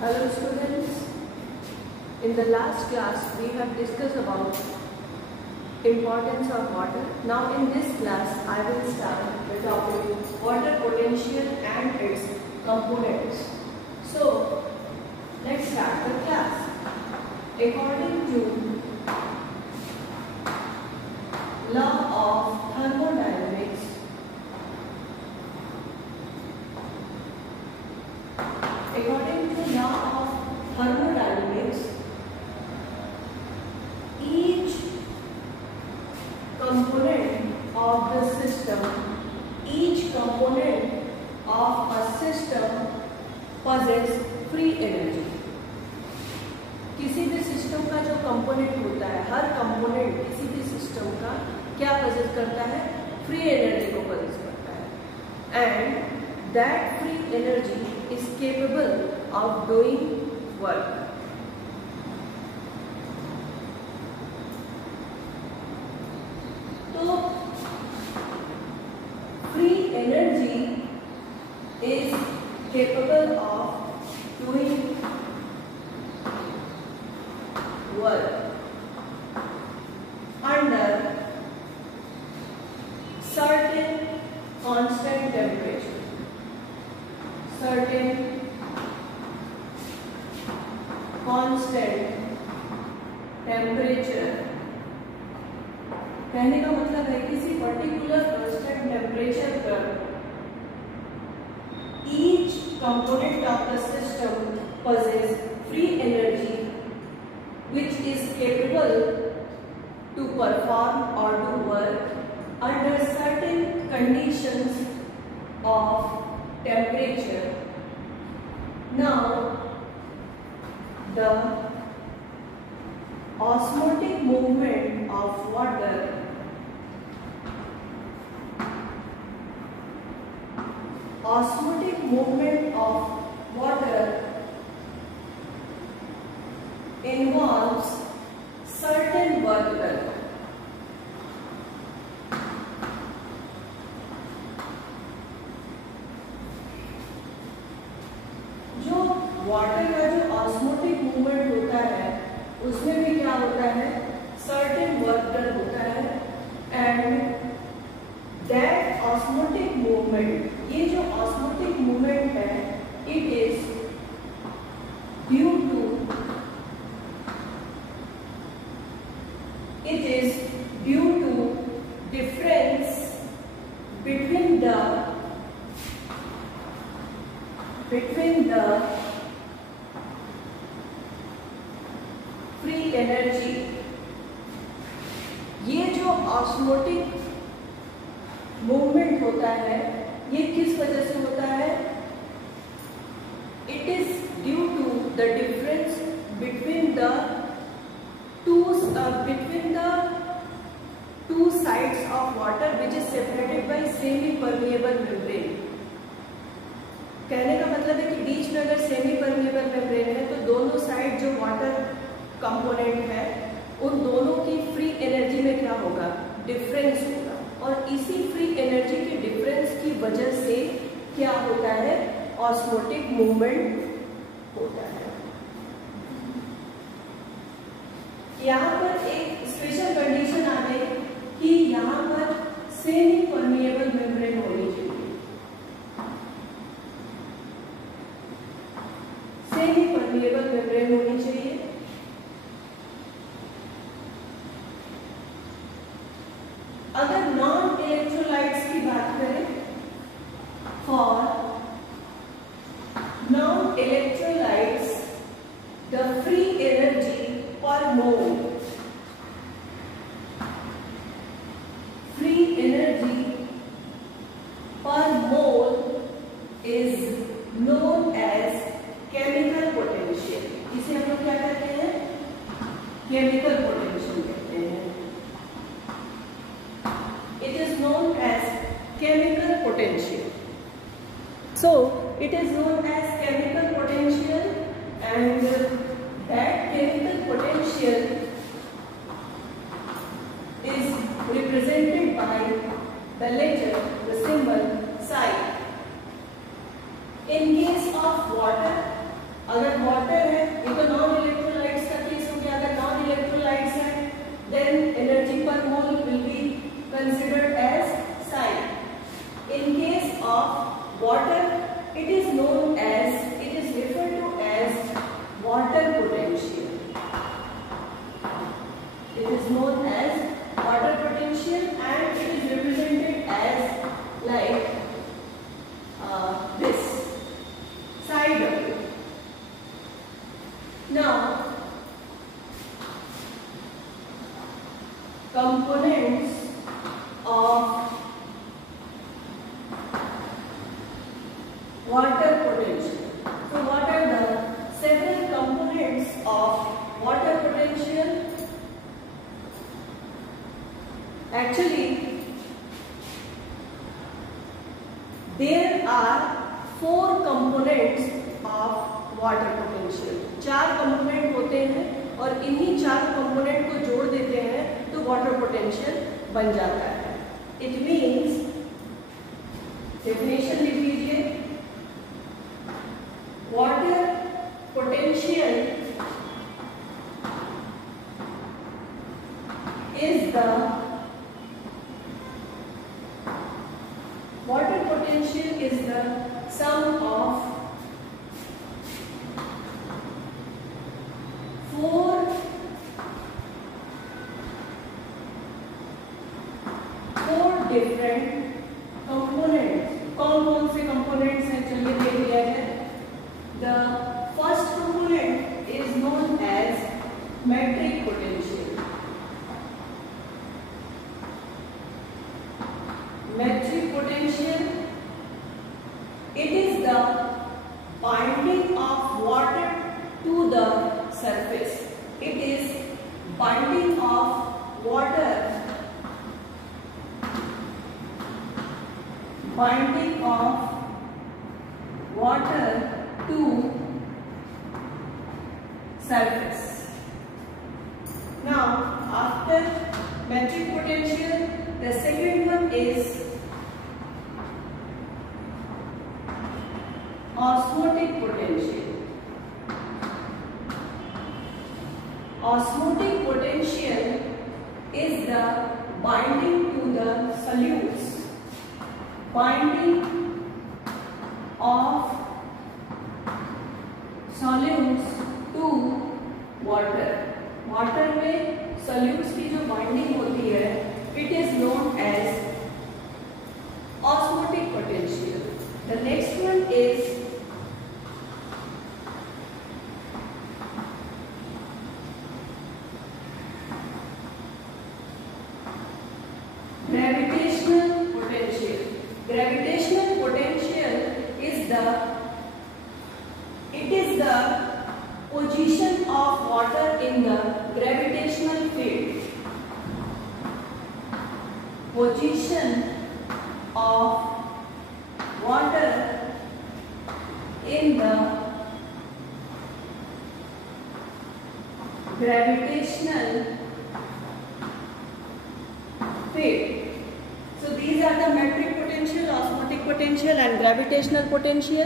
Hello students, in the last class we have discussed about importance of water. Now in this class I will start the topic water potential and its components. So let's start the class. According to law of thermodynamics, each component of a system possess free energy. किसी भी system का जो component होता है, हर component किसी भी system का क्या पोजेस करता है? फ्री एनर्जी को पोजेस करता है, and that free energy is capable of doing work. So, free energy is capable of doing work under certain constant temperature. Certain constant temperature कहने का मतलब है किसी पर्टिकुलर कांस्टेंट टेम्परेचर पर each component of the system possess free energy which is capable to perform or do work under certain conditions of temperature. Now, the osmotic movement of water involves certain work done. Water का जो osmotic movement होता है उसमें भी क्या होता है? Certain work done होता है, एंड दैट ऑस्मोटिक मूवमेंट, ये जो ऑस्मोटिक मूवमेंट है, it is due to difference between the free energy. ये जो ऑस्मोटिक मूवमेंट होता है ये किस वजह से होता है? It is due to the difference between the two sides of water which is separated by semi permeable membrane. कहने का मतलब है कि बीच में अगर सेमी परमेबल मेम्ब्रेन है तो दोनों साइड जो वाटर कंपोनेंट है उन दोनों की फ्री एनर्जी में क्या होगा? डिफरेंस होगा, और इसी फ्री एनर्जी के डिफरेंस की वजह से क्या होता है? ऑस्मोटिक मूवमेंट होता है. यहाँ पर एक स्पेशल कंडीशन आ गई कि यहाँ पर सेमी परमेबल मेम्ब्रेन होनी चाहिए. सेमी परमेबल मेम्ब्रेन होनी चाहिए. अगर नॉन इलेक्ट्रोलाइट्स की बात करें, for non electrolytes the free energy per mole, free energy per mole is known as chemical potential. इसे हम लोग क्या कहते हैं? केमिकल पोटेंशियल कहते हैं. It is known as chemical potential. So it is known as chemical potential, and that chemical potential is represented by the letter, the symbol psi. In case of water, अगर water है, ये तो non electrolytes का case हो गया. अगर non electrolytes है, then energy per mole will be considered as psi. In case of water, it is referred to as water potential. It is known as water potential and it is represented as like this psi W. Now, components of water potential. So what are the several components of water potential? Actually, there are 4 components of water potential. 4 component होते हैं और इन्हीं 4 component को जोड़ देते हैं तो water potential बन जाता है. It means, definition लिख लीजिए, water potential is the sum of 4 different components. कौन से components हैं चलिए देख लिया जाए. The first component is known as metric potential. Metric potential, it is the binding of water to the surface. It is binding of water to surface. Now, after metric potential, the second one is osmotic potential. Osmotic potential is the binding to the solutes. Binding of solutes to water. Water में solutes की जो binding होती है, it is known as osmotic potential. The next one is gravitational potential. Gravitational potential is the position of water in the gravitational field. Position of water in the gravitational field. So these are the metric potential, osmotic potential and gravitational potential.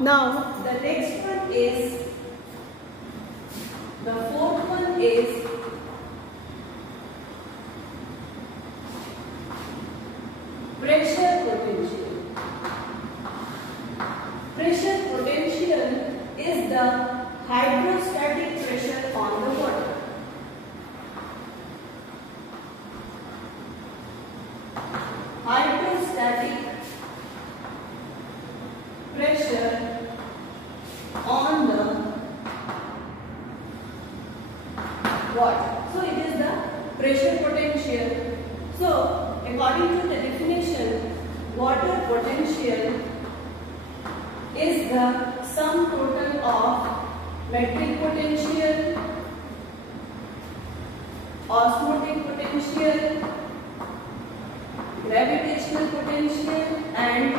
Now the next one is, the fourth one is pressure potential. Pressure potential is the hydrostatic pressure on the water. Hydrostatic pressure on the water. So it is the pressure potential. So according to the definition, water potential is the sum total of metric potential, osmotic potential, gravitational potential and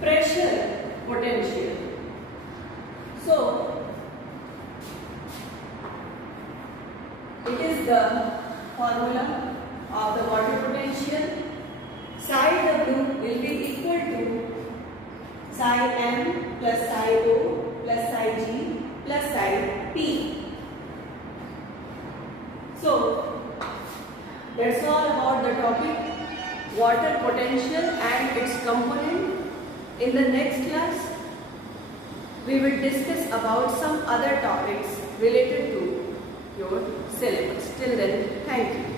pressure potential. So it is the formula of the water potential. Psi W will be equal to psi m plus psi O plus side G plus side P. So that's all about the topic water potential and its component. In the next class, we will discuss about some other topics related to your syllabus. Till then, thank you.